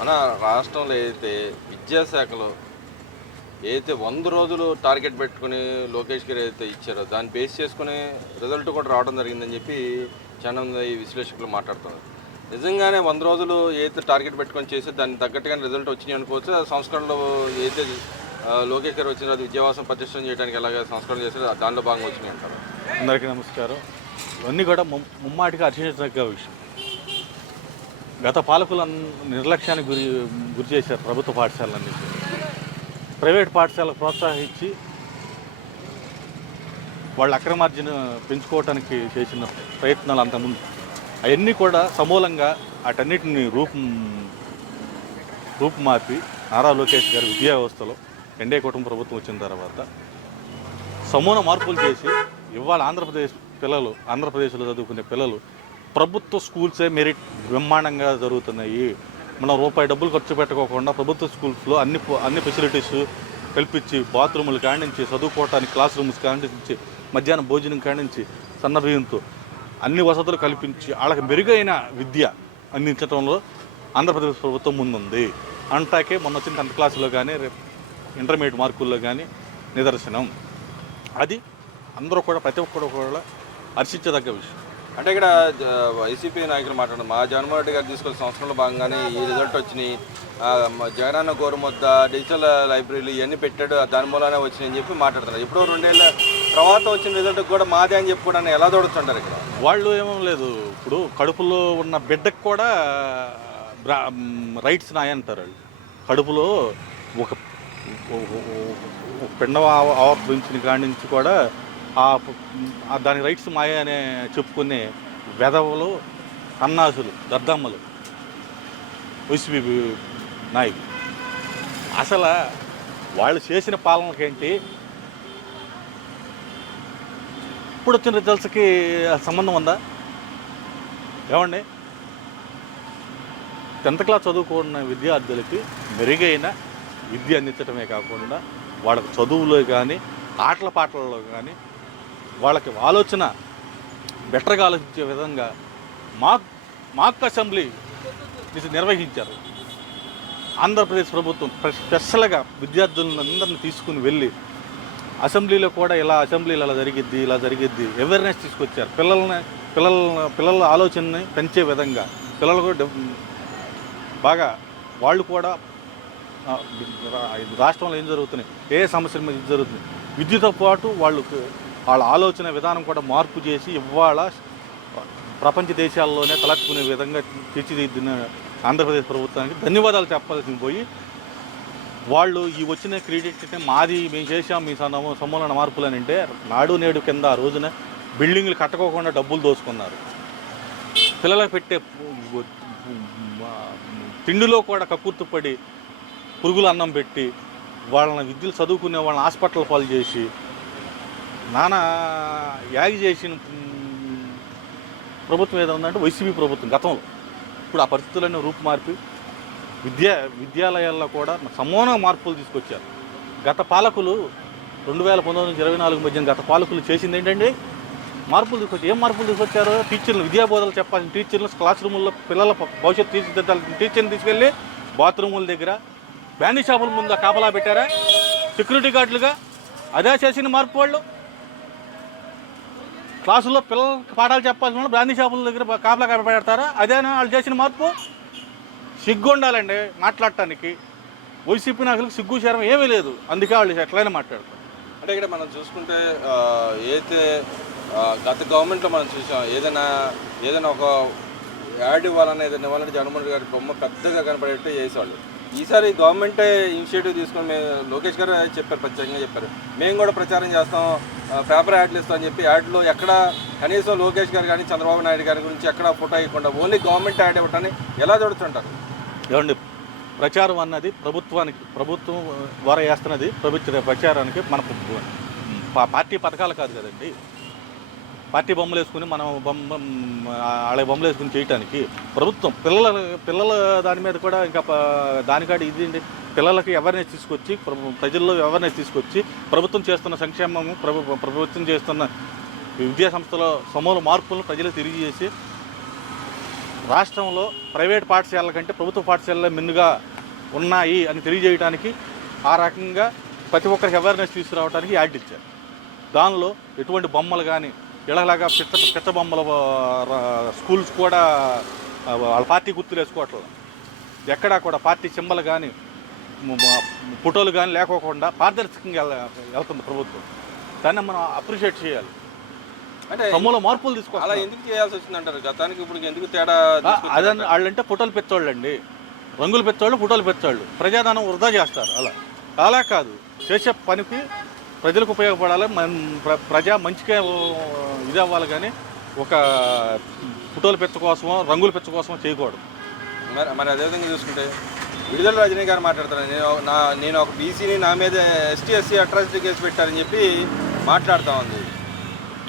మన రాష్ట్రంలో ఏదైతే విద్యాశాఖలో ఏదైతే 100 రోజులు టార్గెట్ పెట్టుకుని లోకేష్ గారు ఏదైతే ఇచ్చారో దాన్ని బేస్ చేసుకుని రిజల్ట్ కూడా రావడం జరిగిందని చెప్పి చాలా మంది విశ్లేషకులు మాట్లాడుతున్నారు. నిజంగానే 100 రోజులు ఏదైతే టార్గెట్ పెట్టుకొని చేసి దానికి తగ్గట్టుగానే రిజల్ట్ వచ్చినాయి అనుకోవచ్చు. ఆ సంస్కరణలు ఏదైతే లోకేష్ గారు వచ్చిన విద్యావాసం ప్రతిష్టం చేయడానికి ఎలాగ సంస్కరణ చేశారో దానిలో భాగంగా వచ్చినాయి అంటారు. అందరికీ నమస్కారం. ఇవన్నీ కూడా ముమ్మాటిగా హర్షించదగ్గ విషయం. గత పాలకుల నిర్లక్ష్యానికి గురి చేశారు ప్రభుత్వ పాఠశాలన్నీ. ప్రైవేట్ పాఠశాలకు ప్రోత్సహించి వాళ్ళ అక్రమార్జన పెంచుకోవడానికి చేసిన ప్రయత్నాలు అంతకుముందు అవన్నీ కూడా సమూలంగా వాటన్నిటిని రూపుమాపి నారా లోకేష్ గారు విద్యా వ్యవస్థలో ఎన్డీఏ కుటుంబ ప్రభుత్వం వచ్చిన తర్వాత సమూల మార్పులు చేసి ఇవాళ ఆంధ్రప్రదేశ్లో చదువుకునే పిల్లలు ప్రభుత్వ స్కూల్సే మెరిట్ బ్రహ్మాండంగా జరుగుతున్నాయి. మనం రూపాయి డబ్బులు ఖర్చు పెట్టకోకుండా ప్రభుత్వ స్కూల్స్లో అన్ని ఫెసిలిటీస్ కల్పించి బాత్రూములు కానించి చదువుకోవటానికి క్లాస్ రూమ్స్ కానించి మధ్యాహ్నం భోజనం కానించి సన్నబియ్యంతో అన్ని వసతులు కల్పించి వాళ్ళకి మెరుగైన విద్య అందించడంలో ఆంధ్రప్రదేశ్ ప్రభుత్వం ముందుంది అంటాకే మొన్న వచ్చిన 10th క్లాసులో కానీ ఇంటర్మీడియట్ మార్కుల్లో కానీ నిదర్శనం. అది అందరూ కూడా ప్రతి ఒక్కరు కూడా హర్షించదగ్గ విషయం. అంటే ఇక్కడ వైసీపీ నాయకులు మాట్లాడుతున్నారు, మా జగన్మోహన్ రెడ్డి గారు తీసుకొచ్చిన సంవత్సరంలో భాగంగానే ఈ రిజల్ట్ వచ్చినాయి, జగనన్న గోరుముద్ద డిజిటల్ లైబ్రరీలు ఇవన్నీ పెట్టాడు, దాని మూలనే వచ్చినాయని చెప్పి మాట్లాడుతున్నారు. ఇప్పుడు 2 ఏళ్ళ తర్వాత వచ్చిన రిజల్ట్ కూడా మాదే అని చెప్పుకోవడానికి ఎలా చూడొచ్చుంటారు ఇక్కడ? వాళ్ళు ఏమో లేదు, ఇప్పుడు కడుపులో ఉన్న బిడ్డకు కూడా రైట్స్ నాయంటారు. వాళ్ళు కడుపులో ఒక పిండం ఆవర్తించిన కాడి నుంచి కూడా దాని రైట్స్ మాయ అనే చెప్పుకునే వెధవలు, అన్నాసులు, దద్దమ్మలు వైసీపీ నాయకులు. అసలు వాళ్ళు చేసిన పాలనకేంటి ఇప్పుడు వచ్చిన రిజల్ట్స్కి సంబంధం ఉందా? ఏమండి, 10th క్లాస్ చదువుకున్న విద్యార్థులకి మెరుగైన విద్య అందించడమే కాకుండా వాళ్ళకి చదువులో కానీ ఆటల పాటలలో కానీ వాళ్ళకి ఆలోచన బెటర్గా ఆలోచించే విధంగా మాక్ అసెంబ్లీ నిర్వహించారు. ఆంధ్రప్రదేశ్ ప్రభుత్వం స్పెషల్గా విద్యార్థులందరినీ తీసుకుని వెళ్ళి అసెంబ్లీలో కూడా అసెంబ్లీలో ఇలా జరిగిద్ది అవేర్నెస్ తీసుకొచ్చారు. పిల్లల ఆలోచనని పెంచే విధంగా పిల్లలు కూడా బాగా వాళ్ళు కూడా రాష్ట్రంలో ఏం జరుగుతున్నాయి, ఏ సమస్యల మీద జరుగుతుంది, విద్యతో పాటు వాళ్ళ ఆలోచన విధానం కూడా మార్పు చేసి ఇవాళ ప్రపంచ దేశాల్లోనే తలెత్తుకునే విధంగా తీర్చిదిద్దిన ఆంధ్రప్రదేశ్ ప్రభుత్వానికి ధన్యవాదాలు చెప్పాల్సింది పోయి వాళ్ళు ఈ వచ్చిన క్రెడిట్ని మాది మేము చేసాం మీ సమూలన మార్పులు అని అంటే నాడు నేడు కింద ఆ రోజున బిల్డింగ్లు కట్టుకోకుండా డబ్బులు దోచుకున్నారు. పిల్లలకు పెట్టే తిండిలో కూడా కక్కుర్తుపడి పురుగుల అన్నం పెట్టి వాళ్ళని విద్యలు చదువుకునే వాళ్ళని హాస్పిటల్ పాలు చేసి నానా యాగి చేసిన ప్రభుత్వం ఏదో ఉందంటే వైసీపీ ప్రభుత్వం గతంలో. ఇప్పుడు ఆ పరిస్థితులన్నీ రూపుమార్పి విద్యాలయాల్లో కూడా సమూల మార్పులు తీసుకొచ్చారు. గత పాలకులు 2019 నుంచి 24 మధ్య గత పాలకులు చేసింది ఏంటండి? మార్పులు తీసుకొచ్చి ఏం మార్పులు తీసుకొచ్చారు? టీచర్లు విద్యాబోధనలు చెప్పాల్సిన టీచర్లు క్లాస్ రూముల్లో పిల్లల భవిష్యత్తు తీర్చిదిద్దాల్సిన టీచర్ని తీసుకెళ్ళి బాత్రూముల దగ్గర బ్యాండీ షాపుల ముందు కాపలా పెట్టారా సెక్యూరిటీ గార్డులుగా? అదే చేసిన మార్పు. వాళ్ళు క్లాసుల్లో పిల్లలకు పాఠాలు చెప్పాల్సిన వాళ్ళు బ్రాందీ షాపుల దగ్గర కాపలా పెడతారా? అదేనా వాళ్ళు చేసిన మార్పు? సిగ్గు ఉండాలండి మాట్లాడటానికి. వైసీపీ నాయకులకు సిగ్గు శరం ఏమీ లేదు, అందుకే వాళ్ళు ఎట్లయినా మాట్లాడతారు. అంటే ఇక్కడ మనం చూసుకుంటే ఏదైతే గత గవర్నమెంట్లో మనం చూసాం, ఏదైనా ఒక యాడ్ ఇవ్వాలన్నా ఏదైనా ఇవ్వాలంటే జగన్మోహన్ రెడ్డి గారి బొమ్మ పెద్దగా కనపడేట్టు చేసేవాళ్ళు. ఈసారి గవర్నమెంటే ఇనిషియేటివ్ తీసుకొని లోకేష్ గారు చెప్పారు, ప్రత్యేకంగా చెప్పారు, మేము కూడా ప్రచారం చేస్తాం, పేపర్ యాడ్లు ఇస్తామని చెప్పి యాడ్లో ఎక్కడ కనీసం లోకేష్ గారు కానీ చంద్రబాబు నాయుడు గారి గురించి ఎక్కడ ఫోటో ఇవ్వకుండా ఓన్లీ గవర్నమెంట్ యాడ్ ఇవ్వటాన్ని ఎలా చూడుతుంటారు? ఏమండి, ప్రచారం అన్నది ప్రభుత్వం ద్వారా చేస్తున్నది ప్రచారానికి మన పార్టీ పథకాలు కాదు కదండి. పార్టీ బొమ్మలు వేసుకుని మనం వాళ్ళ బొమ్మలు వేసుకుని చేయటానికి ప్రభుత్వం పిల్లల దాని మీద కూడా ఇంకా దానికాడ ఇది పిల్లలకి అవేర్నెస్ తీసుకొచ్చి ప్రజల్లో అవేర్నెస్ తీసుకొచ్చి ప్రభుత్వం చేస్తున్న సంక్షేమము ప్రభుత్వం చేస్తున్న విద్యా సంస్థల సమూల మార్పులను ప్రజలకు తెలియజేసి రాష్ట్రంలో ప్రైవేట్ పాఠశాలల కంటే ప్రభుత్వ పాఠశాలలే మిన్నుగా ఉన్నాయి అని తెలియజేయడానికి ఆ రకంగా ప్రతి ఒక్కరికి అవేర్నెస్ తీసుకురావడానికి యాడ్ ఇచ్చారు. దానిలో ఎటువంటి బొమ్మలు కానీ ఇలాగా పిట్ట బొమ్మల స్కూల్స్ కూడా వాళ్ళ పార్టీ గుర్తులు వేసుకోవట్లేదు. ఎక్కడా కూడా పార్టీ సింబల్ కానీ ఫోటోలు కానీ లేకోకుండా పారదర్శకంగా వెళ్తుంది ప్రభుత్వం. దాన్ని మనం అప్రిషియేట్ చేయాలి. అంటే సమూల మార్పులు తీసుకోవాలి. అలా ఎందుకు చేయాల్సి వచ్చిందంటారు? గతానికి ఇప్పుడు ఎందుకు తేడా? అదే వాళ్ళంటే ఫోటోలు పెచ్చోళ్ళు అండి, రంగులు పెచ్చోళ్ళు, ఫోటోలు పెచ్చోళ్ళు, ప్రజాధనం వృధా చేస్తారు. అలా కాదు, చేసే పనికి ప్రజలకు ఉపయోగపడాలి, ప్రజా మంచిగా ఇది అవ్వాలి. కానీ ఒక ఫోటోలు పెచ్చ కోసమో రంగుల పెచ్చ కోసమో చేయకూడదు. మరి అదేవిధంగా చూసుకుంటే విడుదల రజనీ గారు మాట్లాడతారు, నేను ఒక బీసీని నా మీద ఎస్టీ ఎస్సీ అట్రాసిటీ కేసు పెట్టారని చెప్పి మాట్లాడుతూ ఉంది.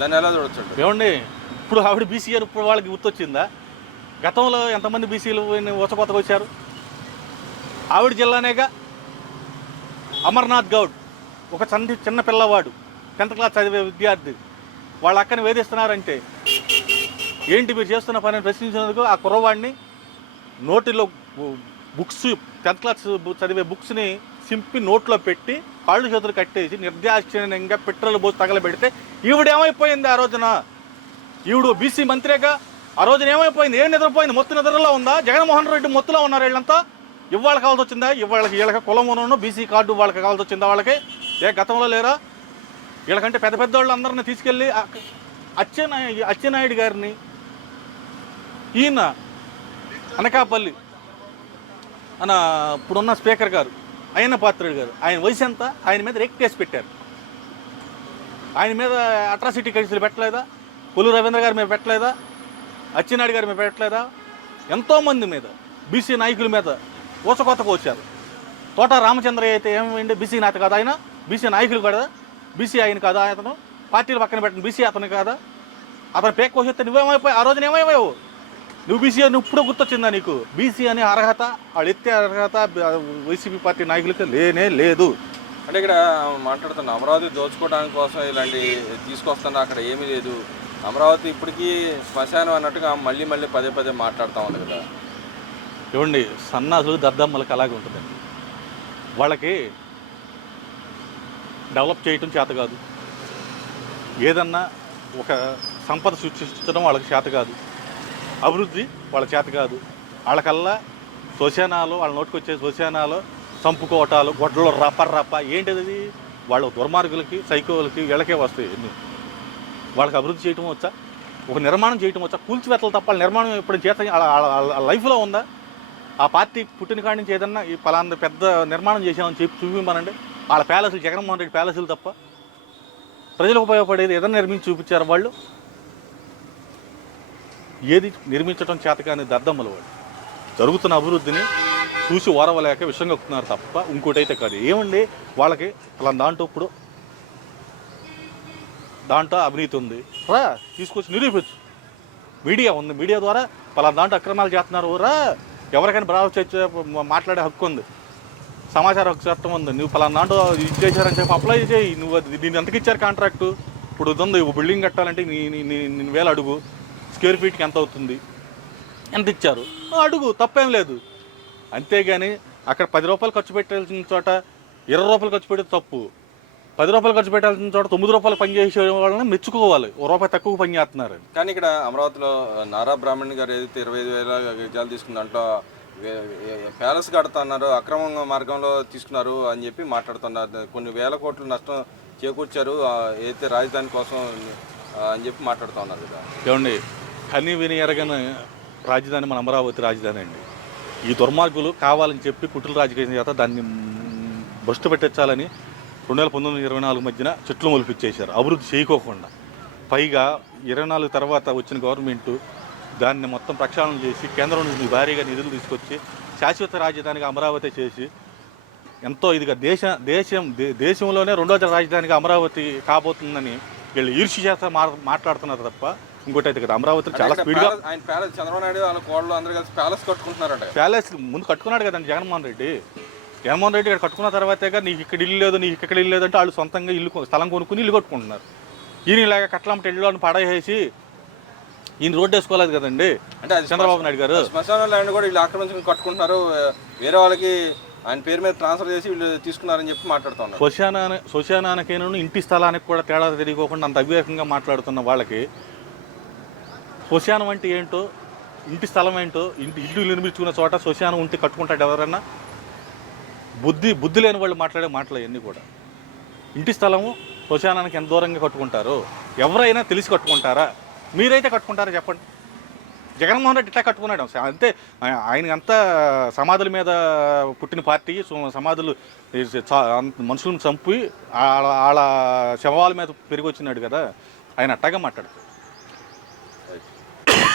దాన్ని ఎలా చూడొచ్చు? ఏమండి, ఇప్పుడు ఆవిడ బీసీ అని ఇప్పుడు వాళ్ళకి గుర్తొచ్చిందా? గతంలో ఎంతమంది బీసీలు కొత్తగా వచ్చారు? ఆవిడ జిల్లానేగా. అమర్నాథ్ గౌడ్ ఒక చిన్న పిల్లవాడు, 10th క్లాస్ చదివే విద్యార్థి, వాళ్ళ అక్కని వేధిస్తున్నారంటే ఏంటి మీరు చేస్తున్న పని ప్రశ్నించినందుకు ఆ కుర్రవాడిని నోటిలో బుక్స్ 10th క్లాస్ చదివే బుక్స్ని సింపి నోట్లో పెట్టి కాళ్ళు చేతులు కట్టేసి నిర్దాక్షిణ్యంగా పెట్రోల్ పోసి తగలబెడితే ఈవిడేమైపోయింది? ఆ రోజున ఈవిడు బీసీ మంత్రిగా ఆ రోజున ఏమైపోయింది? ఏం నిద్రపోయింది? మొత్తం నిద్రలో ఉందా? జగన్మోహన్ రెడ్డి మొత్తులో ఉన్నారు వీళ్ళంతా. ఇవాళ కావాల్సి వచ్చిందా? వీళ్ళకి కులమును బీసీ కార్డు వాళ్ళకి కావాల్సి వచ్చిందా? వాళ్ళకి గతంలో లేరా? వీళ్ళకంటే పెద్ద పెద్ద వాళ్ళందరినీ తీసుకెళ్ళి అచ్చెన్నాయుడు గారిని, ఈయన అనకాపల్లి ఇప్పుడున్న స్పీకర్ గారు అయ్యన్న పాత్రుడు గారు, ఆయన వయసు ఎంత? ఆయన మీద రేక్ కేసు పెట్టారు. ఆయన మీద అట్రాసిటీ కేసులు పెట్టలేదా? కొల్లు రవీంద్ర గారి మీద పెట్టలేదా? అచ్చెన్నాయుడు గారి మీద పెట్టలేదా? ఎంతోమంది మీద, బీసీ నాయకుల మీద ఊచకొత్తకు వచ్చారు. తోట రామచంద్రయ్య అయితే ఏమైంది? బీసీ నేత కాదా ఆయన? బీసీ నాయకులు కదా? బీసీ ఆయన కాదా? అతను పార్టీలు పక్కన పెట్టిన బీసీ అతను కాదా? అతను పేక్ కోసేస్తే నువ్వేమైపోయావు? ఆ రోజున ఏమైపోయావు? నువ్వు బీసీ అని ఇప్పుడు గుర్తొచ్చిందా నీకు? బీసీ అనే అర్హత, వాళ్ళు ఎత్తే అర్హత వైసీపీ పార్టీ నాయకులకి లేనే లేదు. అంటే ఇక్కడ మాట్లాడుతున్నా అమరావతి దోచుకోవడానికి కోసం ఇలాంటి తీసుకొస్తున్నా, అక్కడ ఏమీ లేదు. అమరావతి ఇప్పటికీ శ్మశానం అన్నట్టుగా మళ్ళీ పదే పదే మాట్లాడుతూ ఉంది కదా. చూడండి, సన్నాసులు దద్దమ్మలకి అలాగే ఉంటుందండి. వాళ్ళకి డెవలప్ చేయటం చేత కాదు, ఏదన్నా ఒక సంపద సృష్టించడం వాళ్ళకి చేత కాదు, అభివృద్ధి వాళ్ళ చేత కాదు. వాళ్ళకల్లా శ్మశానాలు, వాళ్ళ నోటికి వచ్చే శ్మశానాలు, చంపుకోవటాలు, గొడ్డలు రప్ప ఏంటిది? వాళ్ళ దుర్మార్గులకి, సైకోలకి, వీళ్ళకే వస్తాయి. వాళ్ళకి అభివృద్ధి చేయటం వచ్చా? ఒక నిర్మాణం చేయటం వచ్చా? కూల్చివేతలు తప్ప నిర్మాణం ఎప్పుడు చేత లైఫ్లో ఉందా? ఆ పార్టీ పుట్టిన కాడి నుంచి ఏదన్నా ఈ పలానా పెద్ద నిర్మాణం చేసామని చెప్పి చూపిమనండి. వాళ్ళ ప్యాలెస్లు, జగన్మోహన్ రెడ్డి ప్యాలెస్లు తప్ప ప్రజలకు ఉపయోగపడేది ఏదన్నా నిర్మించి చూపించారు వాళ్ళు? ఏది నిర్మించడం చేతకాని దద్దమ్మలు వాళ్ళు. జరుగుతున్న అభివృద్ధిని చూసి ఓరవలేక విషయం కక్కుతున్నారు తప్ప ఇంకోటైతే కాదు. ఏమండి వాళ్ళకి అలా దాంట్లో అవినీతి ఉంది, రా తీసుకొచ్చి నిరూపించు. మీడియా ఉంది, మీడియా ద్వారా పలానా దాంట్లో అక్రమాలు చేస్తున్నారు, రా. ఎవరికైనా మాట్లాడే హక్కు ఉంది, సమాచార హక్కు చట్టం ఉంది. నువ్వు పలానా దాంట్లో ఇది చేశారని చెప్పి అప్లై చేయి. నువ్వు దీన్ని ఎంతకి ఇచ్చారు కాంట్రాక్టు? ఇప్పుడు ఉంది, బిల్డింగ్ కట్టాలంటే నీ వేలు అడుగు, స్క్వేర్ ఫీట్కి ఎంత అవుతుంది, ఎంత ఇచ్చారు అడుగు, తప్పేం లేదు. అంతేగాని అక్కడ 10 రూపాయలు ఖర్చు పెట్టాల్సిన చోట 20 రూపాయలు ఖర్చు పెడితే తప్పు. 10 రూపాయలు ఖర్చు పెట్టాల్సిన చోట 9 రూపాయలు పనిచేసే వాళ్ళని మెచ్చుకోవాలి, ₹1 తక్కువ పని చేస్తున్నారు. కానీ ఇక్కడ అమరావతిలో నారా బ్రాహ్మణి గారు ఏదైతే 25,000 గజాలు తీసుకున్న దాంట్లో ప్యాలెస్ కడుతున్నారు, అక్రమంగా మార్గంలో తీసుకున్నారు అని చెప్పి మాట్లాడుతున్నారు. కొన్ని వేల కోట్ల నష్టం చేకూర్చారు ఏదైతే రాజధాని కోసం అని చెప్పి మాట్లాడుతూ ఉన్నారు కదా. ఏమండి, కనీ విని ఎరగని రాజధాని మన అమరావతి రాజధాని అండి. ఈ దుర్మార్గులు కావాలని చెప్పి కుట్రల రాజకీయం చేత దాన్ని భ్రష్టు పెట్టించాలని 2019-24 మధ్యన చెట్లు మొలిపించేశారు, అభివృద్ధి చేయకోకుండా. పైగా 24 తర్వాత వచ్చిన గవర్నమెంటు దాన్ని మొత్తం ప్రక్షాళన చేసి కేంద్రం నుంచి భారీగా నిధులు తీసుకొచ్చి శాశ్వత రాజధానిగా అమరావతి చేసి ఎంతో ఇదిగా దేశంలోనే 2వ రాజధానిగా అమరావతి కాబోతుందని వీళ్ళు ఈర్ష్య చేత మాట్లాడుతున్నారు తప్ప ఇంకోటి అయితే కదా. అమరావతి చాలా స్పీడ్గా చంద్రబాబు నాయుడు వాళ్ళ కోళ్ళు అందరూ కలిసి ప్యాలెస్ కట్టుకుంటున్నారంట. ప్యాలెస్ ముందు కట్టుకున్నాడు కదండి జగన్మోహన్ రెడ్డి ఇక్కడ కట్టుకున్న తర్వాతేగా నీకు ఇక్కడ ఇల్లు లేదు, నీకు ఇక్కడ ఇల్లు లేదంటే వాళ్ళు సొంతంగా స్థలం కొనుక్కుని ఇల్లు కట్టుకుంటున్నారు. ఈయనలాగా కట్లమ్మటి ఇల్లు అని పడేసి ఈయన రోడ్డు వేసుకోలేదు కదండి అంటే అది చంద్రబాబు నాయుడు గారు. శ్మశాన ల్యాండ్ కూడా వీళ్ళు ఆక్రమించుకుని కట్టుకుంటున్నారు, వేరే వాళ్ళకి ఆయన పేరు మీద ట్రాన్స్ఫర్ చేసి వీళ్ళు తీసుకున్నారని చెప్పి మాట్లాడుతున్నారు. శ్మశానానికైనా ఇంటి స్థలానికి కూడా తేడా తెలియకోకుండా అంత అవివేకంగా మాట్లాడుతున్న వాళ్ళకి శ్మశానం అంటే ఏంటో, ఇంటి స్థలం ఏంటో, ఇల్లు నిర్మించుకున్న చోట శ్మశానం ఉంటే కట్టుకుంటాడు ఎవరన్నా? బుద్ధి లేని వాళ్ళు మాట్లాడే మాటలు అవన్నీ కూడా. ఇంటి స్థలము శ్మశానానికి ఎంత దూరంగా కట్టుకుంటారు? ఎవరైనా తెలిసి కట్టుకుంటారా? మీరైతే కట్టుకుంటారా చెప్పండి? జగన్మోహన్ రెడ్డి ఇట్లా కట్టుకున్నాడు అంతే. ఆయన అంతా సమాధుల మీద పుట్టిన పార్టీ, సమాధులు మనుషులను చంపి వాళ్ళ శవాల మీద పెరిగి వచ్చినాడు కదా, ఆయన అట్టగా మాట్లాడు.